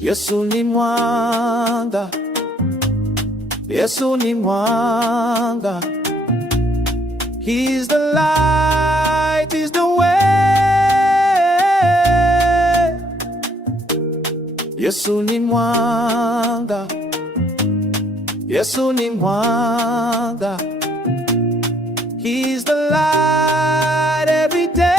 Yesu ni mwanga, Yesu ni mwanga. He's the light, He's the way. Yesu ni mwanga, Yesu ni mwanga. He's the light every day.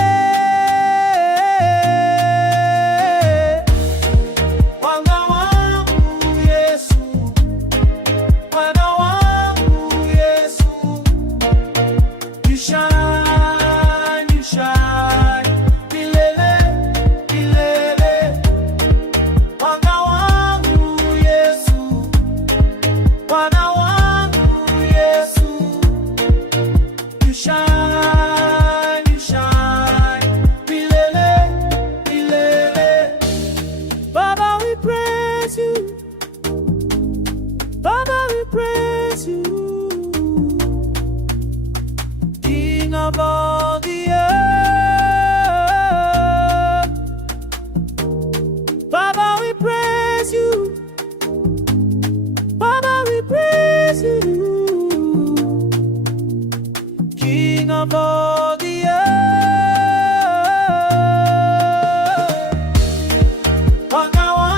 Mwanga wangu Yesu, mwanga wangu Yesu. You shine, you shine, milele, milele. Mwanga wangu Yesu, mwanga wangu Yesu. You shine, you shine, milele, milele. Baba, we praise you. Baba, we praise you. King of all the earth. Baba, we praise you. Baba, we praise you. King of all the earth. Mwanga wangu